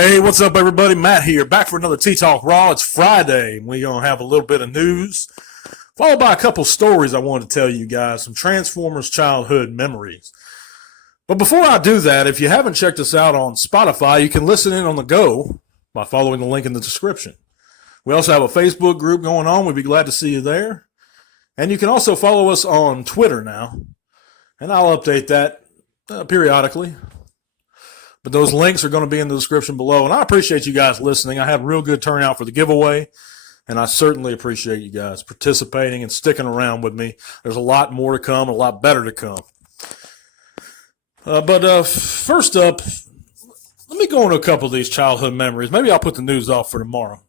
Hey, what's up, everybody? Matt here, back for another Tea Talk Raw. It's Friday. We're going to have a little bit of news, followed by a couple stories I wanted to tell you guys, some Transformers childhood memories. But before I do that, if you haven't checked us out on Spotify, you can listen in on the go by following the link in the description. We also have a Facebook group going on. We'd be glad to see you there. And you can also follow us on Twitter now, and I'll update that periodically. But those links are going to be in the description below. And I appreciate you guys listening. I had a real good turnout for the giveaway. And I certainly appreciate you guys participating and sticking around with me. There's a lot more to come, a lot better to come. But first up, let me go into a couple of these childhood memories. Maybe I'll put the news off for tomorrow.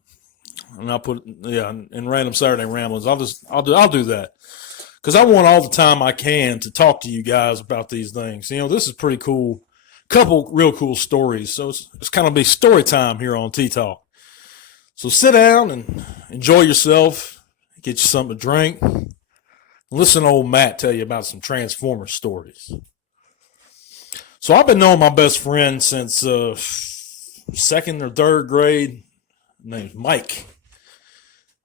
And I'll put, in Random Saturday Ramblings. I'll do that. Because I want all the time I can to talk to you guys about these things. This is pretty cool. Couple real cool stories. So it's kind of be story time here on Tea Talk. So sit down and enjoy yourself. Get you something to drink. Listen to old Matt tell you about some Transformers stories. So I've been knowing my best friend since second or third grade. His name's Mike.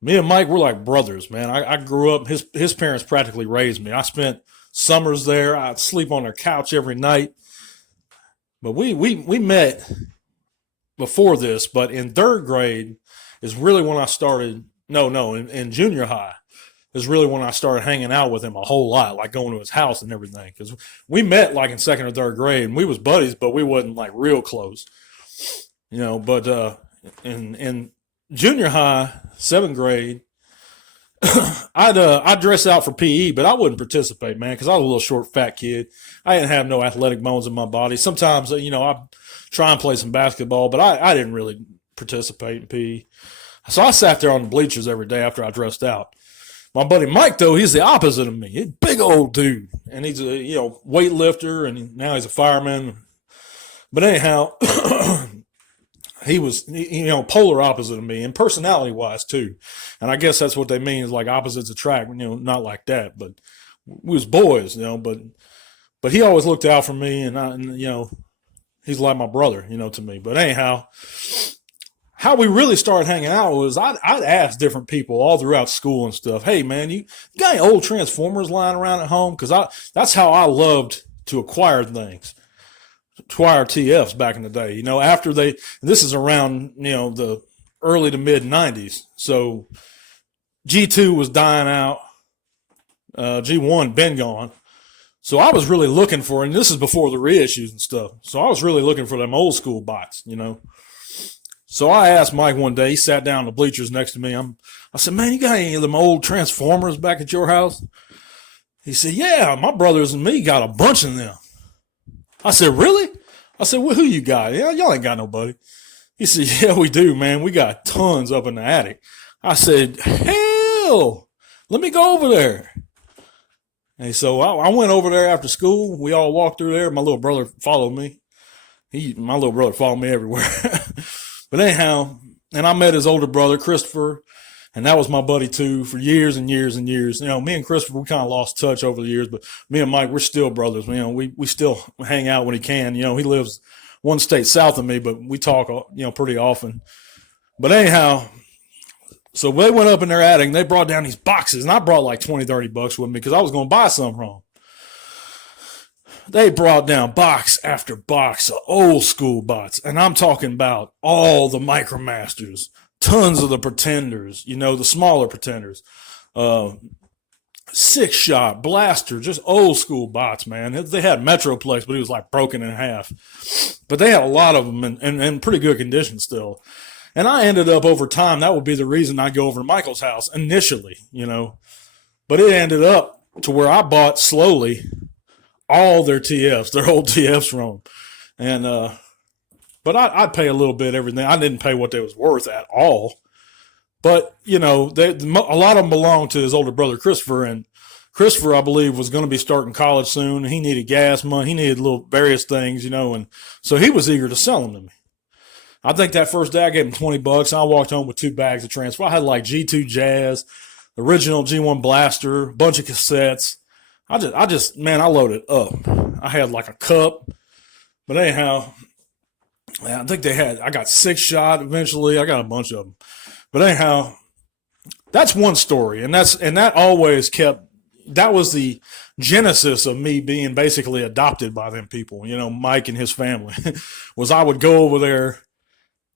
Me and Mike, we're like brothers, man. I grew up, his parents practically raised me. I spent summers there. I'd sleep on their couch every night. But we met before this, but in third grade is really when I started, in junior high is really when I started hanging out with him a whole lot, like going to his house and everything. Because we met like in second or third grade, and we was buddies, but we wasn't like real close. But in junior high, seventh grade, I'd dress out for PE, but I wouldn't participate, man, because I was a little short, fat kid. I didn't have no athletic bones in my body. Sometimes, I'd try and play some basketball, but I didn't really participate in PE. So I sat there on the bleachers every day after I dressed out. My buddy Mike, though, he's the opposite of me. He's a big old dude, and he's a weightlifter, and now he's a fireman. But anyhow, he was, polar opposite of me, and personality-wise, too. And I guess that's what they mean is like opposites attract, not like that. But we was boys, but he always looked out for me, and he's like my brother, to me. But anyhow, how we really started hanging out was I'd ask different people all throughout school and stuff, hey, man, you got any old Transformers lying around at home? Because that's how I loved to acquire things. Acquire TFs back in the day, after this is around, the early to mid 90s. So G2 was dying out. G1 been gone. So I was really looking for, and this is before the reissues and stuff. So I was really looking for them old school bots, So I asked Mike one day, he sat down in the bleachers next to me. I said, man, you got any of them old Transformers back at your house? He said, yeah, my brothers and me got a bunch of them. I said, really? I said, well, who you got? Yeah, y'all ain't got nobody. He said, yeah, we do, man. We got tons up in the attic. I said, hell, let me go over there. And so I went over there after school. We all walked through there. My little brother followed me. My little brother followed me everywhere. But anyhow, and I met his older brother, Christopher, and that was my buddy too for years and years and years. Me and Christopher, we kind of lost touch over the years, but me and Mike, we're still brothers. We still hang out when he can. He lives one state south of me, but we talk, pretty often. But anyhow, so they went up in their attic and they brought down these boxes, and I brought like $20-$30 with me because I was going to buy some from them. They brought down box after box of old school bots, and I'm talking about all the Micromasters, tons of the Pretenders, the smaller Pretenders, Six Shot, Blaster, just old school bots, man. They had Metroplex, but he was like broken in half. But they had a lot of them in pretty good condition still. And I ended up over time, that would be the reason I go over to Michael's house initially, But it ended up to where I bought slowly all their TFs, their old TFs from them. And, but I'd pay a little bit everything. I didn't pay what they was worth at all. But, a lot of them belonged to his older brother, Christopher. And Christopher, I believe, was going to be starting college soon. He needed gas money. He needed little various things, and so he was eager to sell them to me. I think that first day I gave him $20. And I walked home with 2 bags of transfer. I had like G2 Jazz, original G1 Blaster, bunch of cassettes. I loaded up. I had like a cup. But anyhow, I think I got 6 shot eventually. I got a bunch of them. But anyhow, that's one story. And that always that was the genesis of me being basically adopted by them people, Mike and his family, was I would go over there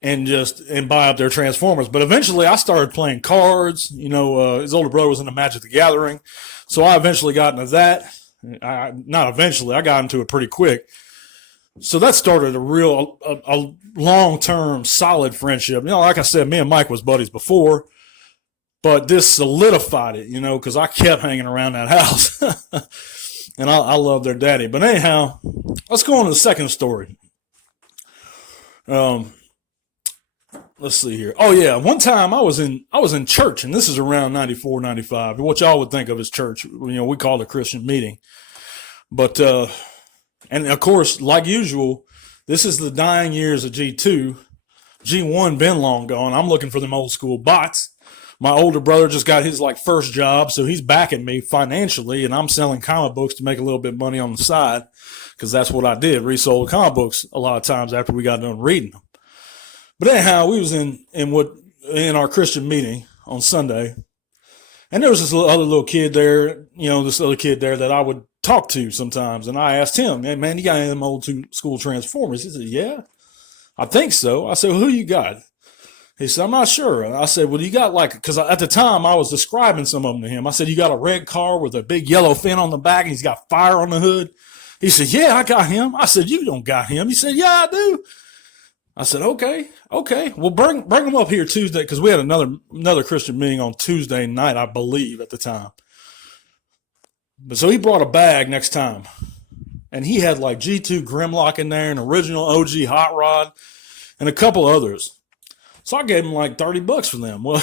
and buy up their Transformers. But eventually I started playing cards. His older brother was into Magic the Gathering. So I eventually got into that. Not eventually, I got into it pretty quick. So that started a long-term solid friendship. Like I said, me and Mike was buddies before, but this solidified it, because I kept hanging around that house. And I love their daddy. But anyhow, let's go on to the second story. Let's see here. Oh yeah, one time I was in church, and this is around 94, 95. What y'all would think of as church. We call it a Christian meeting. But and of course, like usual, this is the dying years of G2. G1 been long gone. I'm looking for them old school bots. My older brother just got his first job, so he's backing me financially, and I'm selling comic books to make a little bit of money on the side, because that's what I did. Resold comic books a lot of times after we got done reading them. But anyhow, we was in our Christian meeting on Sunday, and there was this other little kid there, this other kid there that I would talk to someties, and I asked him, "Hey, man, you got any of them old school Transformers?" He said, "Yeah, I think so." I said, "Well, who you got?" He said, "I'm not sure." I said, "Well, you got because at the time I was describing some of them to him. I said, you got a red car with a big yellow fin on the back and he's got fire on the hood?" He said, "Yeah, I got him." I said, "You don't got him." He said, "Yeah, I do." I said, okay. Well, bring him up here Tuesday, because we had another Christian meeting on Tuesday night, I believe, at the time. But so he brought a bag next time, and he had G2 Grimlock in there, an original OG Hot Rod, and a couple others. So I gave him $30 for them. Well,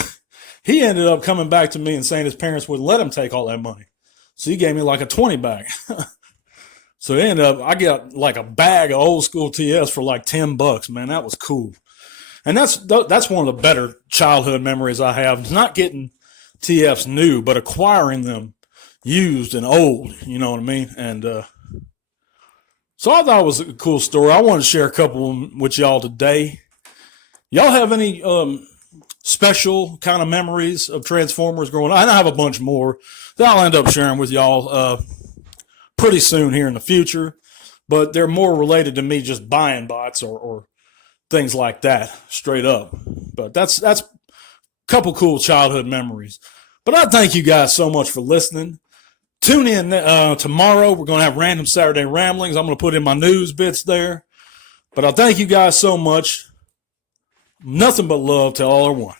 he ended up coming back to me and saying his parents wouldn't let him take all that money. So he gave me a 20 bag. So it ended up, I got a bag of old school TS for $10. Man, that was cool. And that's one of the better childhood memories I have. It's not getting TFs new, but acquiring them used and old. You know what I mean? And so I thought it was a cool story. I wanted to share a couple of them with y'all today. Y'all have any special kind of memories of Transformers growing up? I have a bunch more that I'll end up sharing with y'all pretty soon here in the future, but they're more related to me just buying bots or things like that, straight up. But that's a couple cool childhood memories. But I thank you guys so much for listening. Tune in tomorrow. We're going to have Random Saturday Ramblings. I'm going to put in my news bits there. But I thank you guys so much. Nothing but love to all are one.